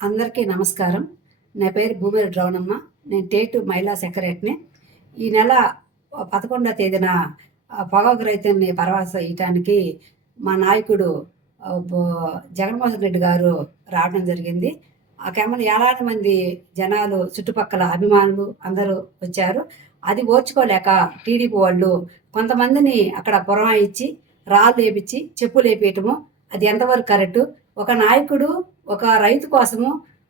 అందరికీ నమస్కారం. నా పేరు భూమిరెడ్డి రవణమ్మ. నేను టేటు మహిళా సెక్రటరీని. ఈ నెల 11వ తేదీన పొగాకు రైతుల్ని పరామర్శ చేయటానికి మా నాయకుడు జగన్మోహన్ రెడ్డి గారు రావడం జరిగింది. ఆ క్రమంలో వేలాది మంది జనాలు, చుట్టుపక్కల అభిమానులు అందరూ వచ్చారు. అది ఓర్చుకోలేక టీడీపీ వాళ్ళు కొంతమందిని అక్కడ పురమాయించి, రాళ్ళు ఏపిచ్చి, చెప్పులేపేయటము అది ఎంతవరకు కరెక్టు? ఒక నాయకుడు ఒక రైతు కోసము,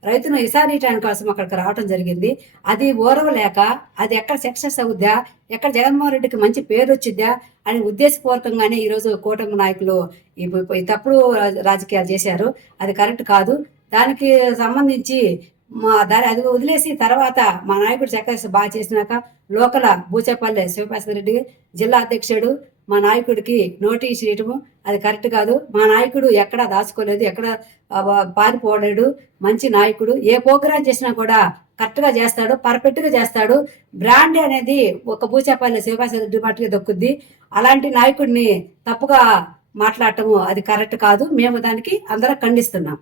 రైతును ఇసారీయటానికి కోసం అక్కడికి రావటం జరిగింది. అది ఓర్వలేక అది ఎక్కడ సక్సెస్ అవుద్దా, ఎక్కడ జగన్మోహన్ రెడ్డికి మంచి పేరు వచ్చిద్దా అని ఉద్దేశపూర్వకంగానే ఈరోజు కూటమి నాయకులు ఈ తప్పుడు రాజకీయాలు చేశారు. అది కరెక్ట్ కాదు. దానికి సంబంధించి అది వదిలేసి తర్వాత మా నాయకుడు చక్కగా బాగా చేసినాక లోకల బూచేపల్లె శివప్రసాద్ రెడ్డి జిల్లా అధ్యక్షుడు మా నాయకుడికి నోటీస్ ఇవ్వటము అది కరెక్ట్ కాదు. మా నాయకుడు ఎక్కడా దాచుకోలేదు, ఎక్కడ పారిపోలేడు. మంచి నాయకుడు. ఏ ప్రోగ్రాం చేసినా కూడా కరెక్ట్గా చేస్తాడు, పర్ఫెక్ట్గా చేస్తాడు. బ్రాండ్ అనేది ఒక బూచేపల్లి శివప్రసాద్ రెడ్డి మట్టుగా దక్కుద్ది. అలాంటి నాయకుడిని తప్పుగా మాట్లాడటము అది కరెక్ట్ కాదు. మేము దానికి అందరం ఖండిస్తున్నాం.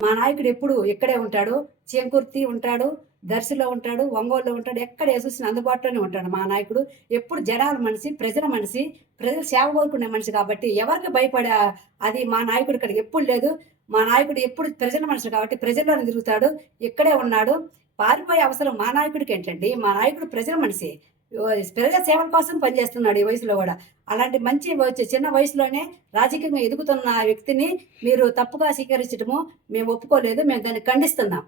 మా నాయకుడు ఎప్పుడు ఇక్కడే ఉంటాడు. చేంకుర్తి ఉంటాడు, దర్శిలో ఉంటాడు, ఒంగోలులో ఉంటాడు. ఎక్కడ చూసిన అందుబాటులోనే ఉంటాడు మా నాయకుడు. ఎప్పుడు జనాల మనిషి, ప్రజల మనిషి, ప్రజలు సేవ కోరుకునే మనిషి కాబట్టి ఎవరికి భయపడే అది మా నాయకుడు ఇక్కడ ఎప్పుడు లేదు. మా నాయకుడు ఎప్పుడు ప్రజల మనిషి కాబట్టి ప్రజల్లోనే తిరుగుతాడు. ఇక్కడే ఉన్నాడు. పారిపోయే అవసరం మా నాయకుడికి ఏంటండి? మా నాయకుడు ప్రజల మనిషి, ప్రజల సేవల కోసం పనిచేస్తున్నాడు ఈ వయసులో కూడా. అలాంటి మంచి చిన్న వయసులోనే రాజకీయంగా ఎదుగుతున్న వ్యక్తిని మీరు తప్పుగా స్వీకరించడము మేము ఒప్పుకోలేదు. మేము దాన్ని ఖండిస్తున్నాం.